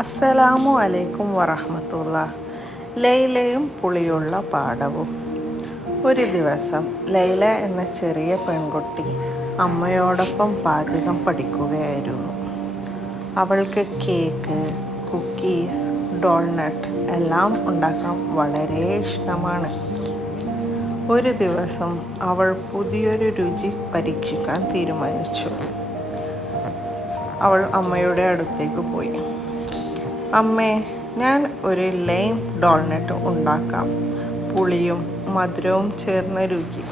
അസ്സലാമു അലൈക്കും വറഹ്മത്തുള്ളാ. ലൈലയും പുളിയുള്ള പാടവും. ഒരു ദിവസം ലൈല എന്ന ചെറിയ പെൺകുട്ടി അമ്മയോടൊപ്പം പാചകം പഠിക്കുകയായിരുന്നു. അവൾക്ക് കേക്ക്, കുക്കീസ്, ഡോൾനട്ട് എല്ലാം ഉണ്ടാക്കാൻ വളരെ ഇഷ്ടമാണ്. ഒരു ദിവസം അവൾ പുതിയൊരു രുചി പരീക്ഷിക്കാൻ തീരുമാനിച്ചു. അവൾ അമ്മയുടെ അടുത്തേക്ക് പോയി. അമ്മേ, ഞാൻ ഒരു ലൈം ഡോൾനട്ട് ഉണ്ടാക്കാം. പുളിയും മധുരവും ചേർന്ന രുചി.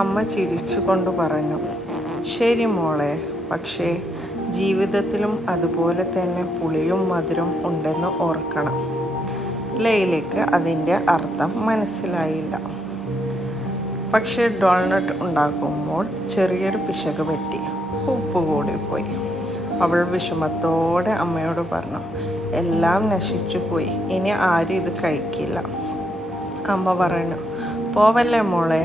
അമ്മ ചിരിച്ചുകൊണ്ട് പറഞ്ഞു, ശരി മോളെ, പക്ഷേ ജീവിതത്തിലും അതുപോലെ തന്നെ പുളിയും മധുരവും ഉണ്ടെന്ന് ഓർക്കണം. ലൈലയ്ക്ക് അതിൻ്റെ അർത്ഥം മനസ്സിലായില്ല. പക്ഷേ ഡോൾനട്ട് ഉണ്ടാക്കുമ്പോൾ ചെറിയൊരു പിശക് പറ്റി. ഉപ്പ് കൂടിപ്പോയി. അവൾ വിഷമത്തോടെ അമ്മയോട് പറഞ്ഞു, എല്ലാം നശിച്ചു പോയി, ഇനി ആരും ഇത് കഴിക്കില്ല. അമ്മ പറഞ്ഞു, പോവല്ലേ മോളെ,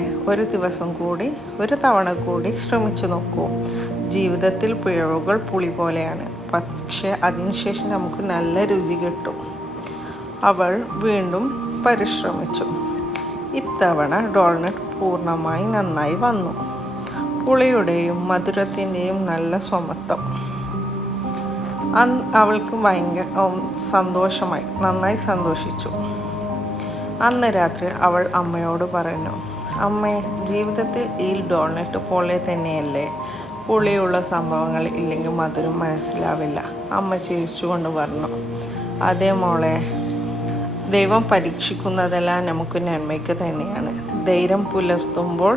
ഒരു തവണ കൂടി ശ്രമിച്ചു നോക്കൂ. ജീവിതത്തിൽ പിഴവുകൾ പുളി പോലെയാണ്, പക്ഷേ അതിനുശേഷം നമുക്ക് നല്ല രുചി കിട്ടും. അവൾ വീണ്ടും പരിശ്രമിച്ചു. ഇത്തവണ ഡോൾനട്ട് പൂർണ്ണമായി നന്നായി വന്നു. പുളിയുടെയും മധുരത്തിൻ്റെയും നല്ല സമത്വം. അവൾക്ക് നന്നായി സന്തോഷിച്ചു. അന്ന് രാത്രി അവൾ അമ്മയോട് പറഞ്ഞു, അമ്മേ, ജീവിതത്തിൽ ഈ ഡോൾനട്ട് പോലെ തന്നെയല്ലേ? പുളിയുള്ള സംഭവങ്ങൾ ഇല്ലെങ്കിൽ മധുരം മനസ്സിലാവില്ല. അമ്മ ചിരിച്ചുകൊണ്ട് പറഞ്ഞു, അതേ മോളെ, ദൈവം പരീക്ഷിക്കുന്നതെല്ലാം നമുക്ക് നന്മയ്ക്ക് തന്നെയാണ്. ധൈര്യം പുലർത്തുമ്പോൾ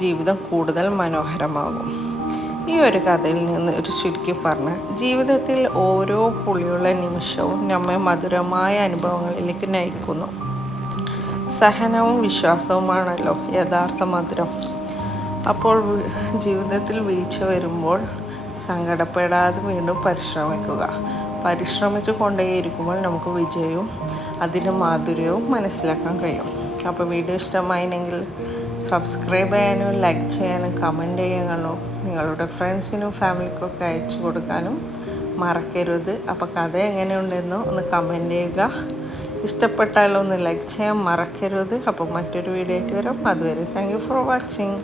ജീവിതം കൂടുതൽ മനോഹരമാകും. ഈ ഒരു കഥയിൽ നിന്ന് ഒരു ചുരുക്കി പറഞ്ഞാൽ, ജീവിതത്തിൽ ഓരോ പുളിയുള്ള നിമിഷവും നമ്മെ മധുരമായ അനുഭവങ്ങളിലേക്ക് നയിക്കുന്നു. സഹനവും വിശ്വാസവുമാണല്ലോ യഥാർത്ഥ മധുരം. അപ്പോൾ ജീവിതത്തിൽ വീഴ്ച വരുമ്പോൾ സങ്കടപ്പെടാതെ വീണ്ടും പരിശ്രമിച്ചു കൊണ്ടേയിരിക്കുമ്പോൾ നമുക്ക് വിജയവും അതിൻ്റെ മാധുര്യവും മനസ്സിലാക്കാൻ കഴിയും. അപ്പോൾ വീഡിയോ ഇഷ്ടമായെങ്കിൽ സബ്സ്ക്രൈബ് ചെയ്യാനും ലൈക്ക് ചെയ്യാനും കമൻറ്റ് ചെയ്യാനും നിങ്ങളുടെ ഫ്രണ്ട്സിനും ഫാമിലിക്കൊക്കെ അയച്ചു കൊടുക്കാനും മറക്കരുത്. അപ്പോൾ കഥ എങ്ങനെയുണ്ടെന്ന് ഒന്ന് കമൻറ്റ് ചെയ്യുക. ഇഷ്ടപ്പെട്ടാലോ ഒന്ന് ലൈക്ക് ചെയ്യാൻ മറക്കരുത്. അപ്പോൾ മറ്റൊരു വീഡിയോ ആയിട്ട് വരാം. അതുവരെ താങ്ക് യു ഫോർ വാച്ചിങ്.